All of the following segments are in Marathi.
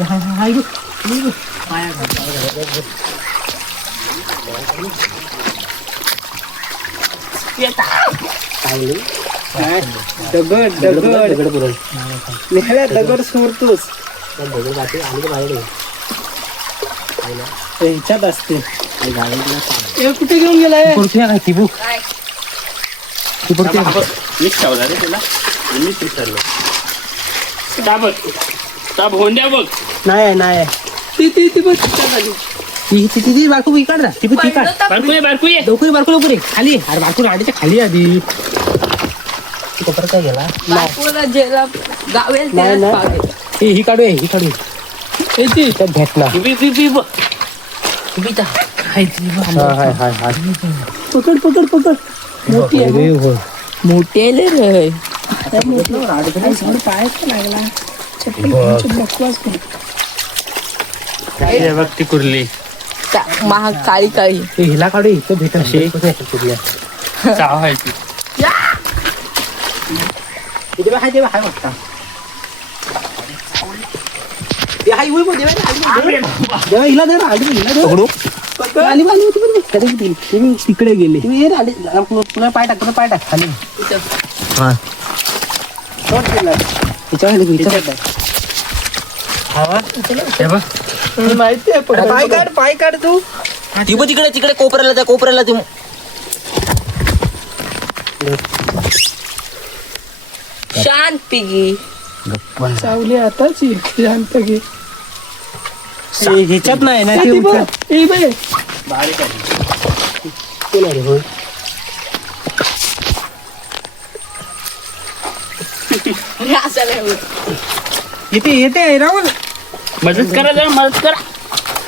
हाय हाय. पाया? दगड दगड दगड पुरल. नेहल्या दगड सोडतोस त्या दगड बाकी आली तर माझ्याकडे ते ह्याच्यात असते आणि कुठे घेऊन गेलाय आहे काय ती बुक ती का? मीच ठेवला रे तुला मीच विसरलो का बघ का भोंड्या बघ. नाही नाही. ती ती ती ती बारकू इकाड ना ती पण बारकू ये बारकू ये ये, बारकू लवकर ये. खाली. अरे बारकू राडीच्या खाली आधी. ती कोपऱ्यात काय गेला? बापूला जेला गावेल नाही, त्यालाच नाही. पावेल. ही ही काढू ही काढू. ए, ती. त्यात भेटला बी बी बी बघ. हाय हाय हाय हाय. पकड पकड पकड. मोठी आहे अरे हो. मोठी आहे. लय रे. पायाच हे बघ. ती कुर्ली? का- महाग काळी काळी. हिला काढू इथं भेट अशी? चाव आहे ती. हाय वाटतं. ते हाय, होय बघ, देवा, हाय बघ, देवा. देवा, हिला दे हिला. आली आली होती बघ, तिकडे गेली. ती ये रे, आली. पुन्हा पाय टाक पाय टाक खाली. हा. हे माहिती आहे पकड. पाय काढ पाय काढ तू. ती बघ तिकडे तिकडे कोपऱ्याला त्या कोपऱ्याला ते. शांत पिगी. सावली आताच शांत घे हे- ह्याच्यात नाही ना ते. बारीक आहे ते नाही रे, होय. असं नाही होत. येते येते आहे राहुल. मदत करा जरा मदत करा.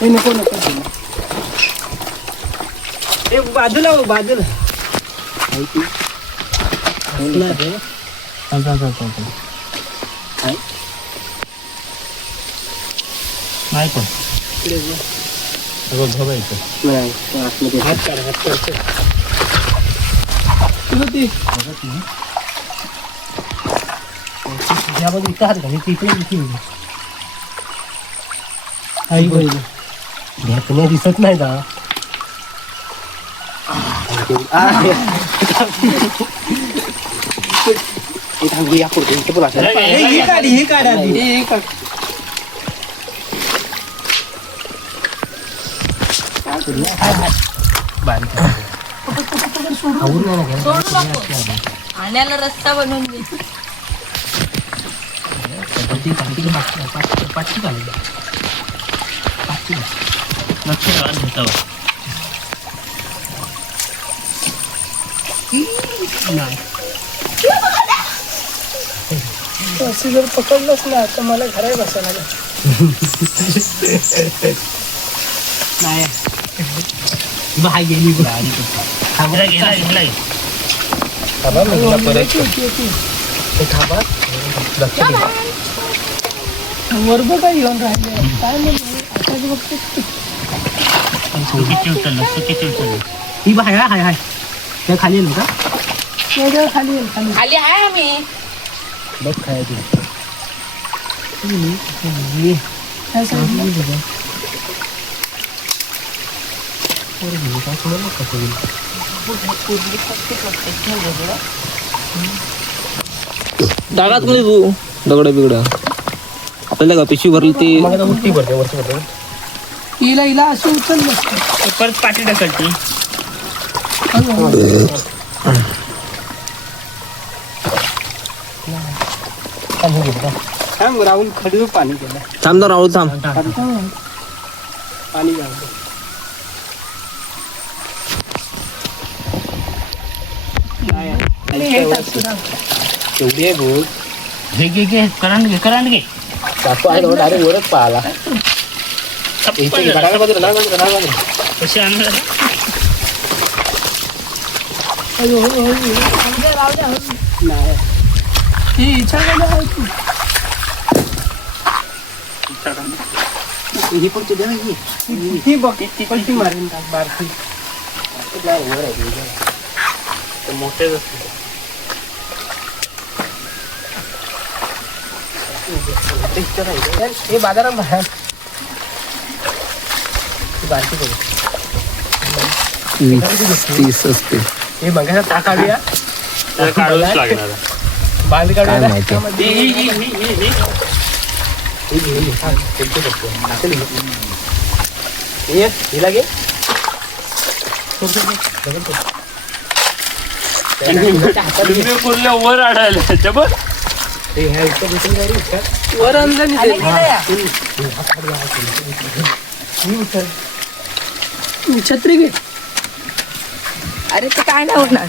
ए, नको नको. ए बाजूला हो, बाजूला. चाल, चाल, चाल, चाल, चाल. नाही पण. हे बघ, इथं. नाही, आतमध्ये. ती या बघ, इथं हात घाल, इथे- इथे- इथे. आई बघ भेटणे दिसत नाही. हे हे हे हे हे. सोडू नको आण्याला रस्ता बनवून दे ती घालती का पाचशे- पाचशे- पाचशे घालायची. पाचशे. लक्ष घेतावं असं जर पकडलंच ना तर मला घरात बसायला. नाही बा, हाय गेली बघ. थांबा, गेला गेला थांबा. ते थांबा. लक्ष. वर बघ काय येऊन राहिले? काय म्हणलं? आताच बघते. किती उचललं? किती उचललं? ही बा, हाय हाय हाय. त्या खाली येईल का खाली येईल खाली खाली आहे आम्ही. बघ खायची काय सांगितलं? टाकात कोणी तू? दगड बिगड आपल्याला का पिशवी भरली ते? मग उलटी भरते वरती भरते. हिला हिला असं उचल परत पाठी ढकलती. थांब, हे राहुल खडीवर पाणी गेलं. थांब तर राहुल थांब. पाणी घालतो तेवढी आहे? बोल घे घे घे. करंट घे करंट घे. सासू आहे डायरेक्ट वरच पाहाला कशी आणलं? ही? ही पण तुझ्या ही. बघ पलटी मारेन टाक बारकी. मोठेच असते हे बाजारात बाहेर बारकी बघ. वीस तीस असते बघायला टाक काढूया त्याला काढूच लागणार बांध काय काढूया माहिती ही- ही- ही- ही- ही- ही. हे घे, हे घे. हा, त्यांचे बघतो. टाकेल हे. हे, हिला घे सोड, सोड, सोड. बघत बघ. आणि त्याच्या हातात घे. लिंबे कुर्ल्या वर आढळले वर आणलं नाही ते. ही. उचल. छत्री घे. अरे ते काय नाही होणार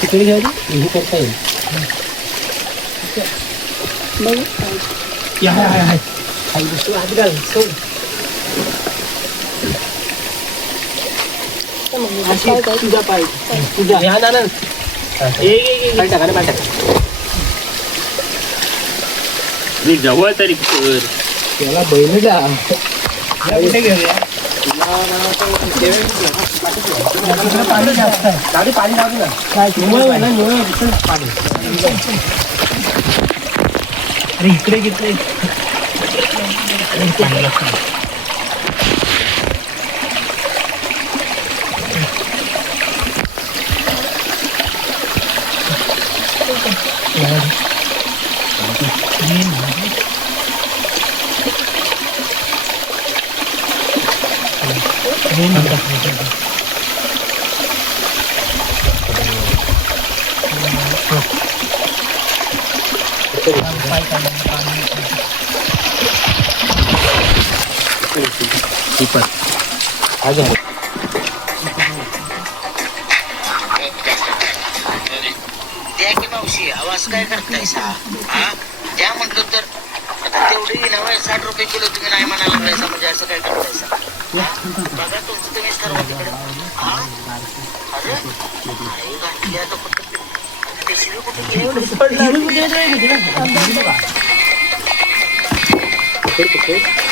तिकडे घ्यायची. हे करता येईल. हाय. खाली बस, तू हात घाल, सोड. अशी तुझा पाय तुझा ना पाय टाका मी जवळ तरी कर त्याला बैलला कुठे घेऊया पाणी जास्त पाणी टाकू ना. काय? निवळ ना पाणी. अरे इकडे घेतले काय झालं द्या की मावशी आवाज़ काय करतायसा हा? द्या म्हटलं तर. तेवढी नव्हे साठ रुपये किलो तुम्ही नाही म्हणायला लागलायसा म्हणजे असं काय करतायसा बघा तुमचं तुम्ही सर्व तिकडे. हा? अरे आई घातली आता कुठं ते शिवी कुठे गेली? त्याला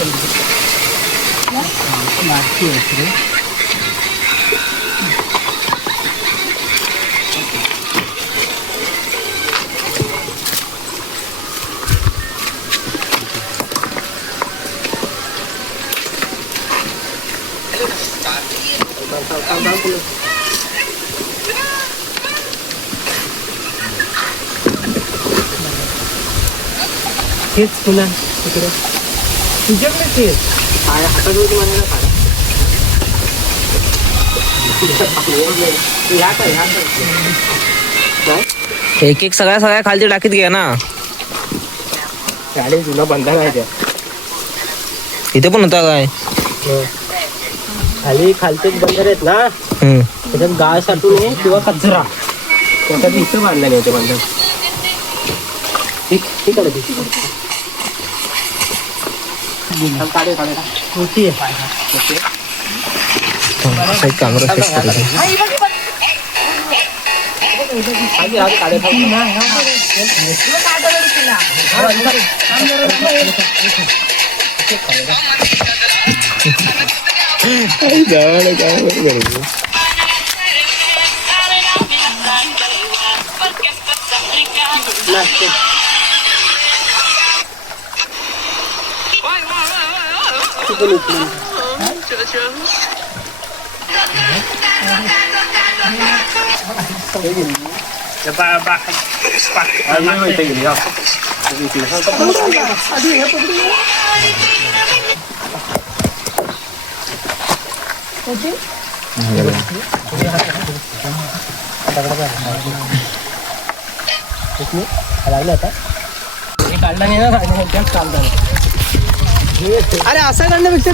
जातं, पाण्यात जातं. हे घे. म्हणायला काढा एक एक सगळ्या सगळ्या खालची टाकीत घ्या ना. गाडी तुला बंधन आहे त्या इथे पण होता काय? खाली खालचे बंदर आहेत ना? हम्म. त्याच्यात गाळ साठू नये किंवा कचरा. त्याच्यात इथं बांधला नाही ते बंधन ठीक ठीक आहे Terima kasih. ठीक काढे काढे होती आहे साईड कॅमेरा सेट करायचा आधी आधी काढे त्या बा- बा- बा- लागलं आता हे काढला नाही ना राहिलं, त्यात काम झालं अरे असा काढण्यापेक्षा